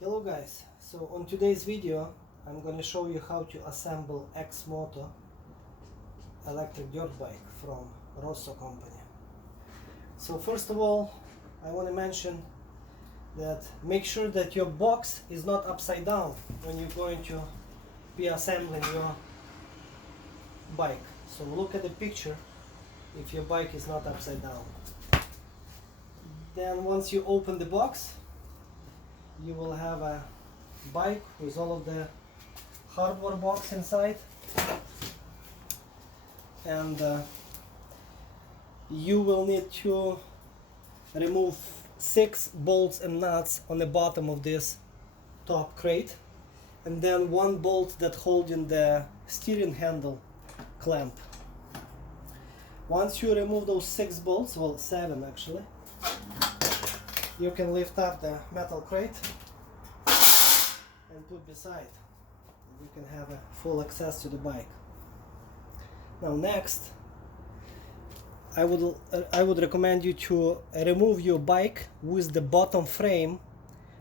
Hello guys, so on today's video I'm going to show you how to assemble X-Moto electric dirt bike from Rosso company. So first of all I want to mention that make sure that your box is not upside down when you're going to be assembling your bike. So look at the picture if your bike is not upside down. Then once you open the box, you will have a bike with all of the hardware box inside, and you will need to remove 6 bolts and nuts on the bottom of this top crate, and then 1 bolt that holding the steering handle clamp. Once you remove those 6 bolts, well 7 actually, you can lift up the metal crate and put beside. You can have a full access to the bike. Now next, I would recommend you to remove your bike with the bottom frame.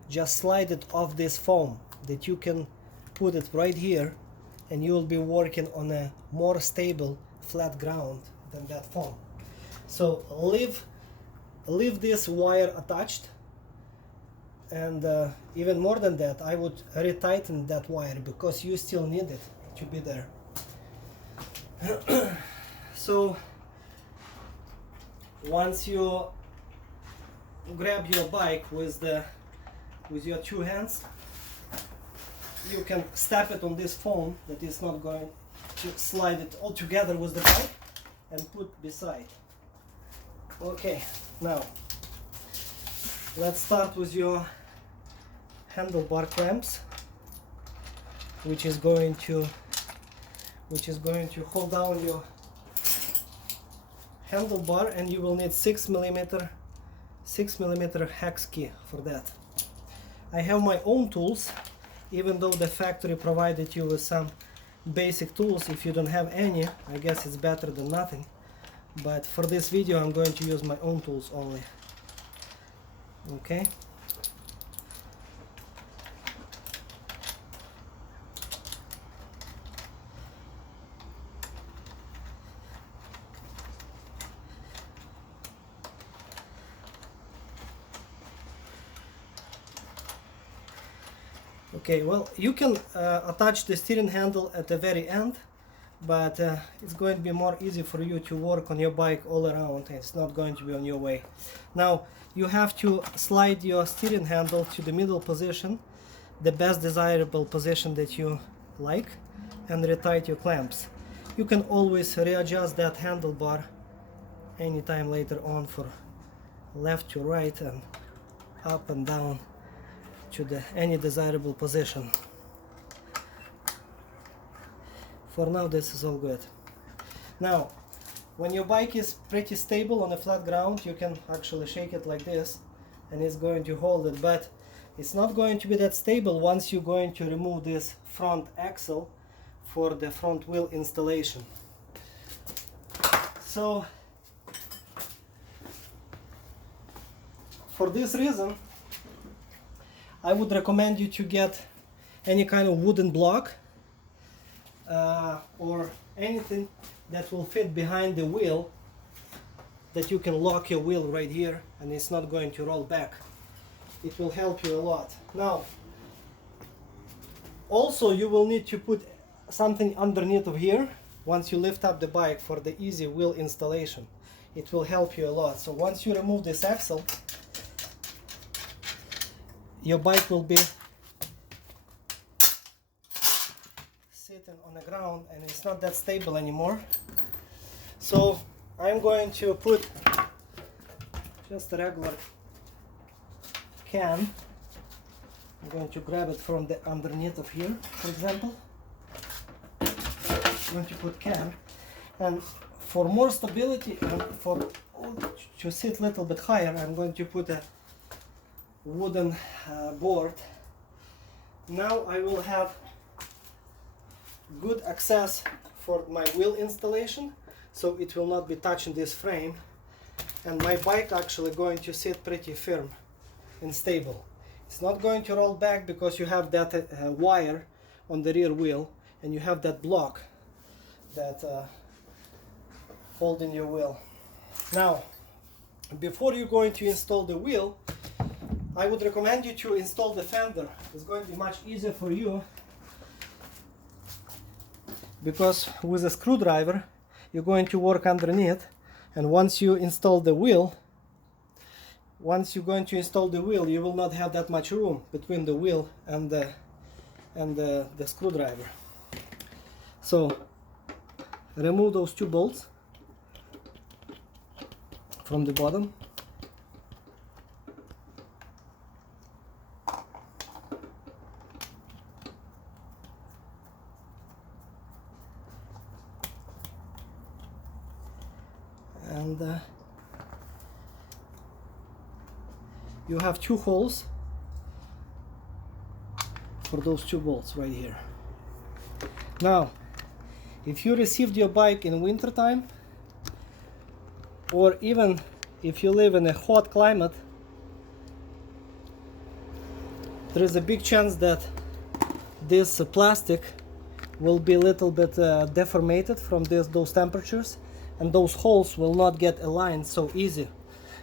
Just slide it off this foam that you can put it right here, and you will be working on a more stable flat ground than that foam. So leave this wire attached, and even more than that, I would retighten that wire because you still need it to be there. So once you grab your bike with your 2 hands, you can step it on this foam that is not going to slide it all together with the bike and put beside. Okay, now let's start with your handlebar clamps, which is going to hold down your handlebar, and you will need 6mm hex key for that. I have my own tools, even though the factory provided you with some basic tools. If you don't have any, I guess it's better than nothing. But for this video I'm going to use my own tools only. Okay. Okay, well, you can attach the steering handle at the very end, but it's going to be more easy for you to work on your bike all around. It's not going to be on your way. Now you have to slide your steering handle to the middle position, the best desirable position that you like, and retighten your clamps. You can always readjust that handlebar anytime later on for left to right and up and down to any desirable position. For now this is all good. Now when your bike is pretty stable on a flat ground, you can actually shake it like this and it's going to hold it, but it's not going to be that stable once you're going to remove this front axle for the front wheel installation. So for this reason I would recommend you to get any kind of wooden block or anything that will fit behind the wheel, that you can lock your wheel right here and it's not going to roll back. It will help you a lot. Now also you will need to put something underneath of here once you lift up the bike for the easy wheel installation. It will help you a lot. So once you remove this axle, your bike will be sitting on the ground and it's not that stable anymore. So I'm going to put just a regular can. I'm going to grab it from the underneath of here, for example. I'm going to put can, and for more stability and for to sit a little bit higher, I'm going to put a wooden board. Now I will have good access for my wheel installation, so it will not be touching this frame, and my bike actually going to sit pretty firm and stable. It's not going to roll back because you have that wire on the rear wheel, and you have that block that holding your wheel. Now, before you're going to install the wheel, I would recommend you to install the fender. It's going to be much easier for you because with a screwdriver you're going to work underneath, and once you install the wheel, you will not have that much room between the wheel and the screwdriver. So remove those two bolts from the bottom. And you have two holes for those two bolts right here. Now, if you received your bike in winter time, or even if you live in a hot climate, there is a big chance that this plastic will be a little bit deformated from those temperatures, and those holes will not get aligned so easy.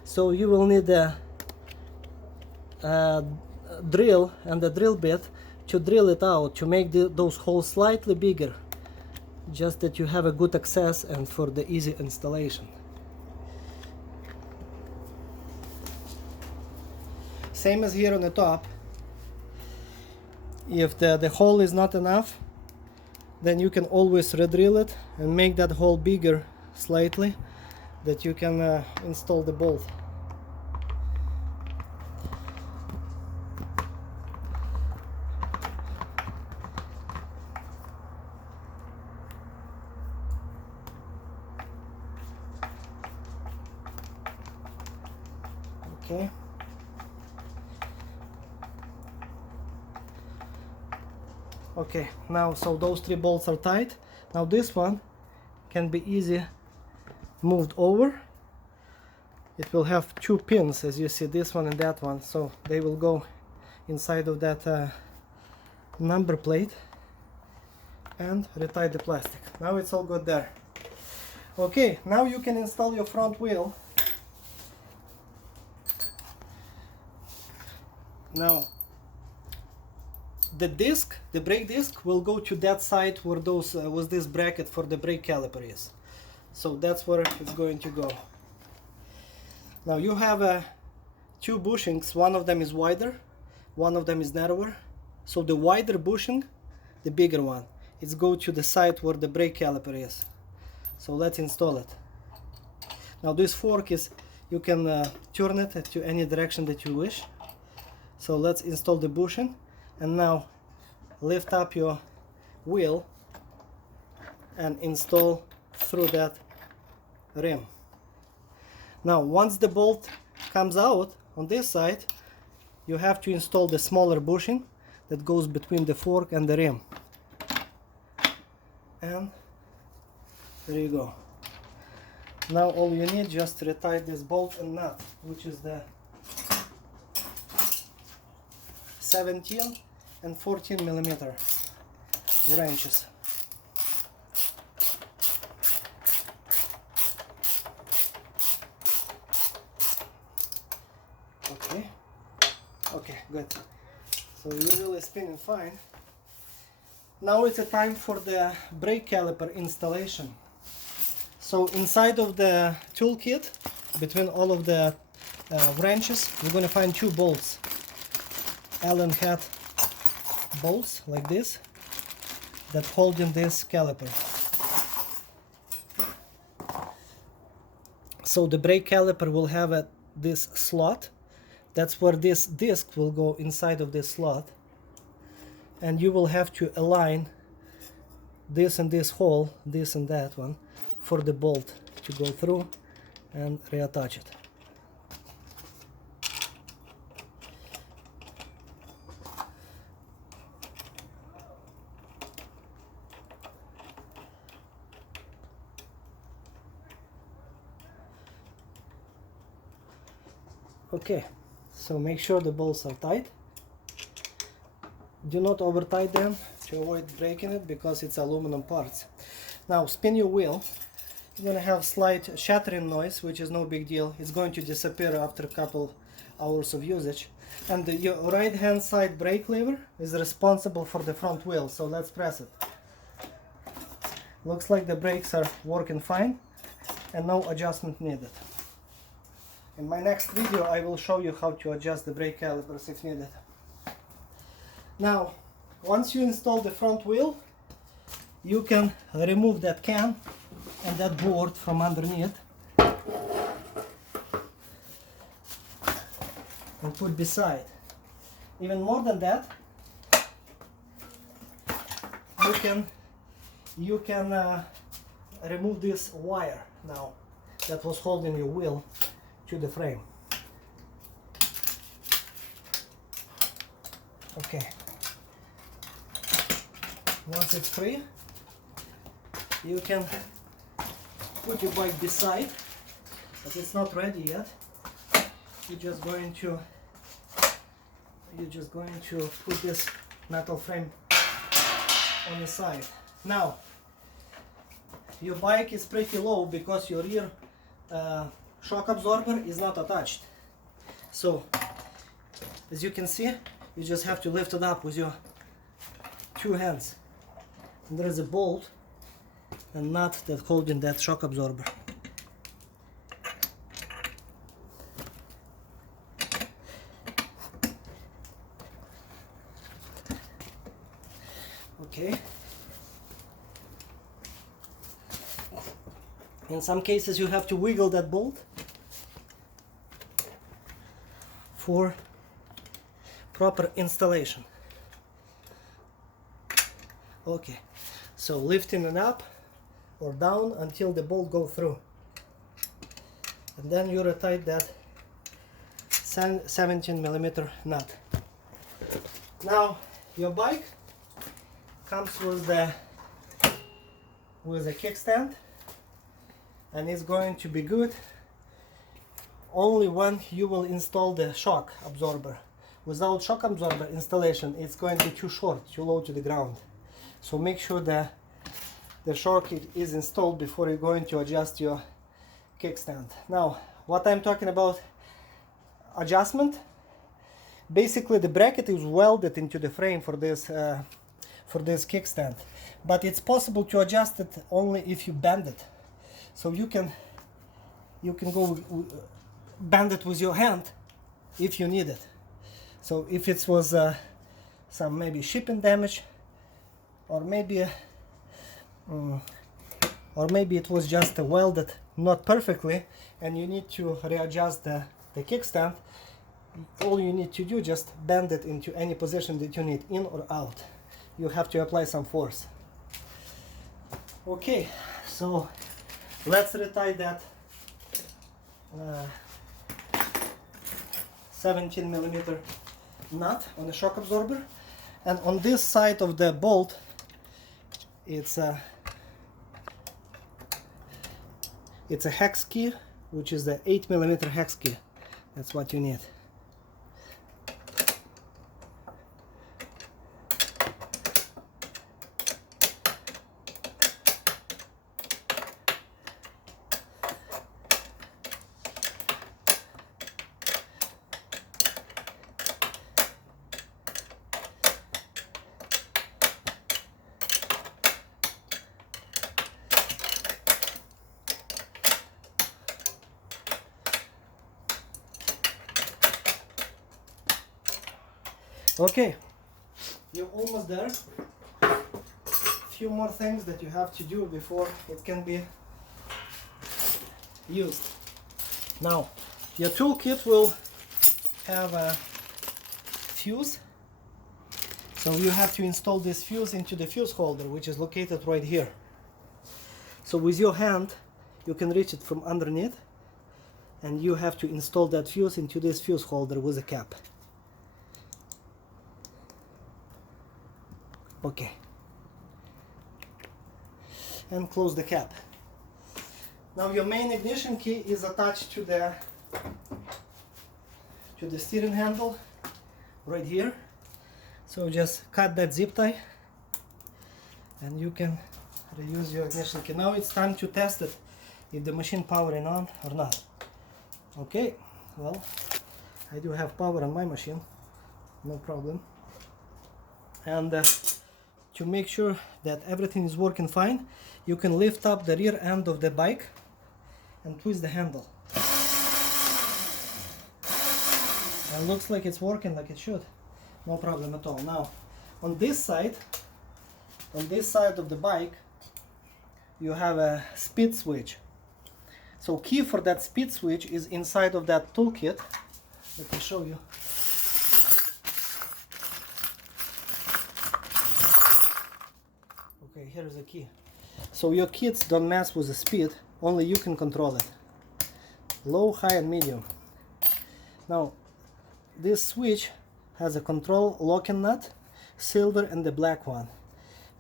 So you will need a drill and a drill bit to drill it out, to make those holes slightly bigger, just that you have a good access and for the easy installation. Same as here on the top. If the hole is not enough, then you can always re-drill it and make that hole bigger slightly, that you can install the bolt. Okay. Okay, now so those three bolts are tight. Now this one can be easy moved over. It will have two pins, as you see, this one and that one, so they will go inside of that number plate and retie the plastic. Now it's all good there. Okay, now you can install your front wheel. Now the disc, the brake disc, will go to that side where those was this bracket for the brake caliper is. So that's where it's going to go. Now you have two bushings. One of them is wider, one of them is narrower. So the wider bushing, the bigger one, it's go to the side where the brake caliper is. So let's install it. Now this fork is, you can turn it to any direction that you wish. So let's install the bushing, and now lift up your wheel and install through that rim. Now once the bolt comes out on this side, you have to install the smaller bushing that goes between the fork and the rim. And there you go. Now all you need just to retie this bolt and nut, which is the 17 and 14 millimeter wrenches. Okay, good. So you're really spinning fine. Now it's a time for the brake caliper installation. So inside of the toolkit, between all of the wrenches, you're going to find two bolts. Allen head bolts like this that hold in this caliper. So the brake caliper will have this slot. That's where this disc will go inside of this slot, and you will have to align this and this hole, this and that one, for the bolt to go through and reattach it. Okay, so make sure the bolts are tight. Do not over tight them to avoid breaking it because it's aluminum parts. Now spin your wheel. You're going to have slight shattering noise, which is no big deal. It's going to disappear after a couple hours of usage. And your right hand side brake lever is responsible for the front wheel, so let's press it. Looks like the brakes are working fine and no adjustment needed. In my next video I will show you how to adjust the brake calipers if needed. Now, once you install the front wheel, you can remove that can and that board from underneath and put beside. Even more than that, you can remove this wire now that was holding your wheel to the frame. Okay. Once it's free, you can put your bike beside, but it's not ready yet. You're just going to put this metal frame on the side. Now, your bike is pretty low because your rear shock absorber is not attached. So, as you can see, you just have to lift it up with your two hands. And there is a bolt and nut that holding that shock absorber. Okay. In some cases you have to wiggle that bolt for proper installation. Okay, so lifting it up or down until the bolt goes through, and then you retight that 17mm nut. Now your bike comes with a kickstand, and it's going to be good only when you will install the shock absorber. Without shock absorber installation, it's going to be too short, too low to the ground. So make sure that the shock is installed before you're going to adjust your kickstand. Now, what I'm talking about adjustment, basically the bracket is welded into the frame for this kickstand, but it's possible to adjust it only if you bend it. So you can go bend it with your hand if you need it. So if it was some maybe shipping damage, or maybe it was just welded not perfectly and you need to readjust the kickstand, all you need to do just bend it into any position that you need, in or out. You have to apply some force. Okay, so let's retie that 17mm nut on the shock absorber, and on this side of the bolt it's a hex key, which is the 8mm hex key. That's what you need. Okay, you're almost there. A few more things that you have to do before it can be used. Now, your toolkit will have a fuse, so you have to install this fuse into the fuse holder, which is located right here. So with your hand you can reach it from underneath, and you have to install that fuse into this fuse holder with a cap. Okay, and close the cap. Now your main ignition key is attached to the steering handle right here. So just cut that zip tie and you can reuse your ignition key. Now it's time to test it, if the machine powering on or not. Okay, well, I do have power on my machine, no problem. And to make sure that everything is working fine, you can lift up the rear end of the bike and twist the handle. And looks like it's working like it should. No problem at all. Now, on this side of the bike, you have a speed switch. So key for that speed switch is inside of that toolkit. Let me show you. Okay, here is the key. So your kids don't mess with the speed, only you can control it. Low, high and medium. Now, this switch has a control locking nut, silver and the black one.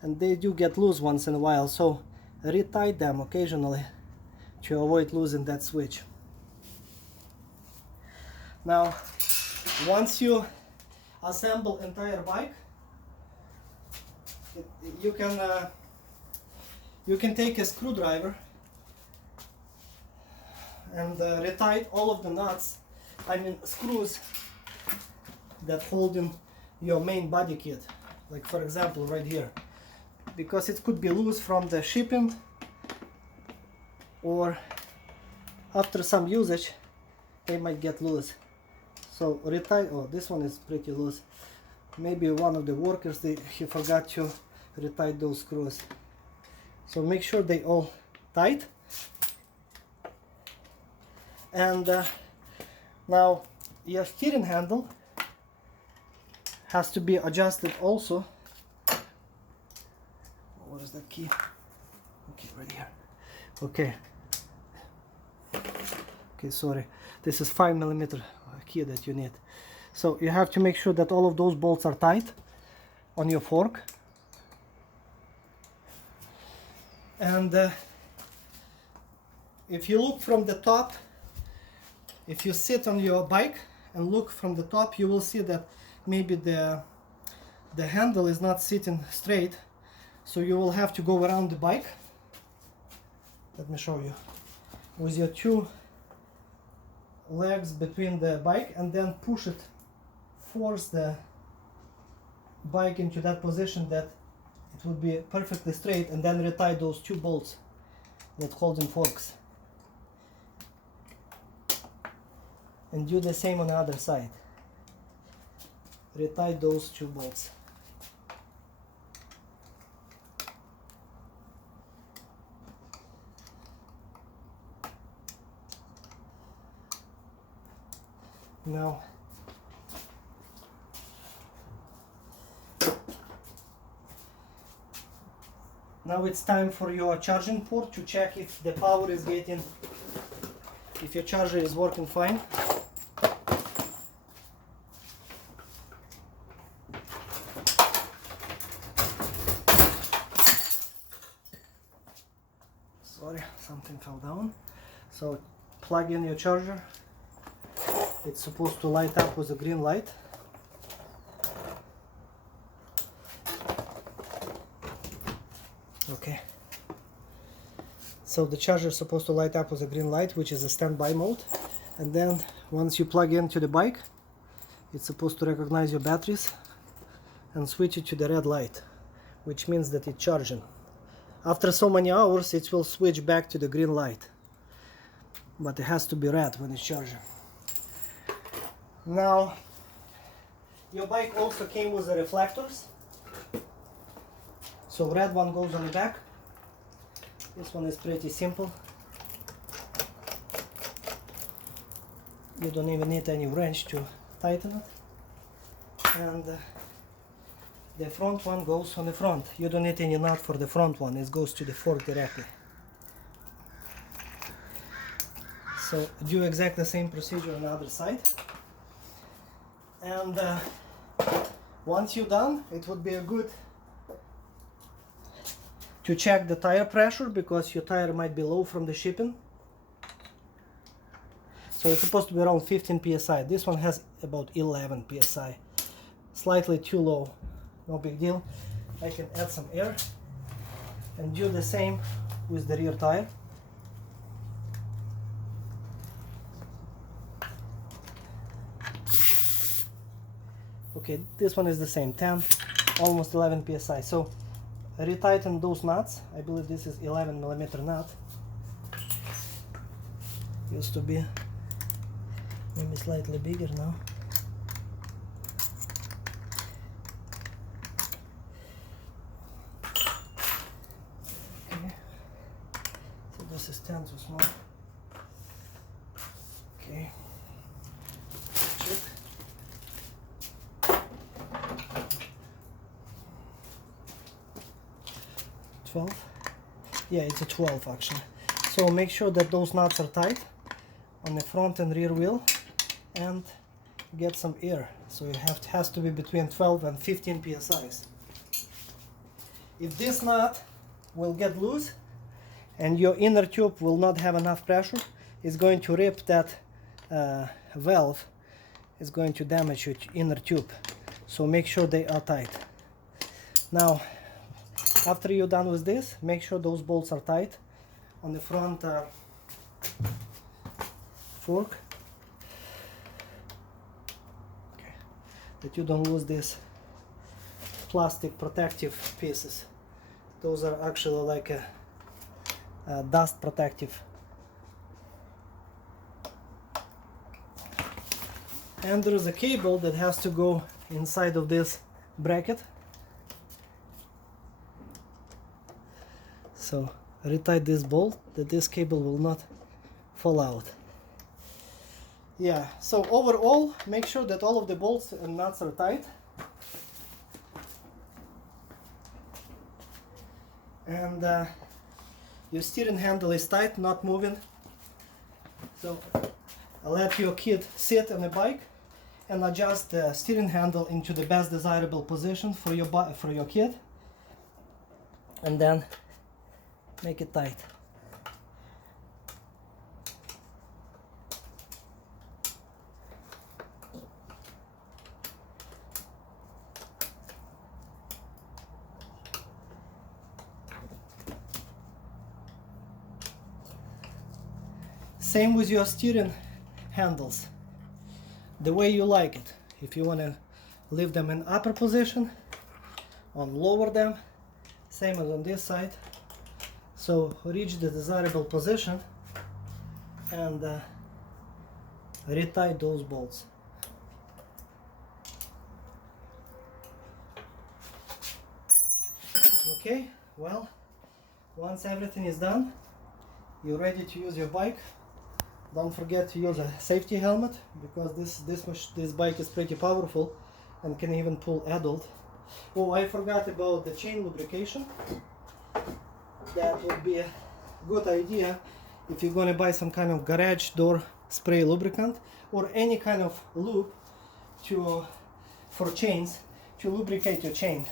And they do get loose once in a while, so retight them occasionally to avoid losing that switch. Now, once you assemble entire bike, you can take a screwdriver and retight all of the nuts, screws that hold in your main body kit, like for example right here, because it could be loose from the shipping, or after some usage they might get loose. So retight. Oh, this one is pretty loose. Maybe one of the workers, he forgot to retight those screws. So make sure they all tight. And now your steering handle has to be adjusted also. What is that key? Okay, right here. Okay. Okay, sorry. This is 5mm key that you need. So you have to make sure that all of those bolts are tight on your fork. And if you look from the top, if you sit on your bike and look from the top, you will see that maybe the handle is not sitting straight, so you will have to go around the bike. Let me show you. With your two legs between the bike, and then push it, force the bike into that position that it will be perfectly straight, and then retie those two bolts that hold in forks. And do the same on the other side. Retie those two bolts. Now it's time for your charging port to check if the power is getting, if your charger is working fine. Sorry, something fell down. So plug in your charger. It's supposed to light up with a green light. Okay. So the charger is supposed to light up with a green light, which is a standby mode. And then once you plug into the bike, it's supposed to recognize your batteries and switch it to the red light, which means that it's charging. After so many hours, it will switch back to the green light. But it has to be red when it's charging. Now, your bike also came with the reflectors. So red one goes on the back. This one is pretty simple. You don't even need any wrench to tighten it. And the front one goes on the front. You don't need any nut for the front one. It goes to the fork directly. So do exactly the same procedure on the other side. And once you're done, it would be a good to check the tire pressure, because your tire might be low from the shipping. So it's supposed to be around 15 psi. This one has about 11 psi. slightly too low. No big deal. I can add some air and do the same with the rear tire. Okay, this one is the same, 10, almost 11 psi. So retighten those nuts. I believe this is 11mm nut. Used to be maybe slightly bigger now. Okay, so this is 10 too small. Okay, check. Yeah, it's a 12 actually. So make sure that those nuts are tight on the front and rear wheel, and get some air. So it has to be between 12 and 15 psi. If this nut will get loose and your inner tube will not have enough pressure, it's going to rip that valve. It's going to damage your inner tube. So make sure they are tight. Now, after you're done with this, make sure those bolts are tight on the front fork. Okay. That you don't lose these plastic protective pieces. Those are actually like a dust protective. And there is a cable that has to go inside of this bracket. So retight this bolt that this cable will not fall out. Yeah, so overall make sure that all of the bolts and nuts are tight. And your steering handle is tight, not moving. So let your kid sit on the bike and adjust the steering handle into the best desirable position for your kid. And then make it tight. Same with your steering handles, the way you like it. If you want to leave them in upper position, lower them, same as on this side. So reach the desirable position and retight those bolts. Okay, well, once everything is done, you're ready to use your bike. Don't forget to use a safety helmet, because this bike is pretty powerful and can even pull adult. Oh, I forgot about the chain lubrication. That would be a good idea if you're going to buy some kind of garage door spray lubricant or any kind of lube for chains to lubricate your chain.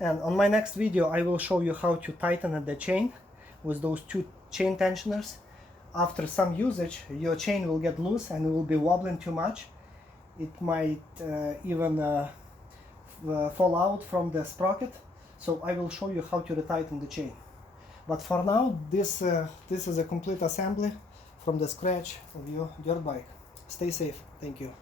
And on my next video I will show you how to tighten the chain with those two chain tensioners. After some usage, your chain will get loose and it will be wobbling too much. It might even fall out from the sprocket. So I will show you how to retighten the chain. But for now, this is a complete assembly from the scratch of your dirt bike. Stay safe. Thank you.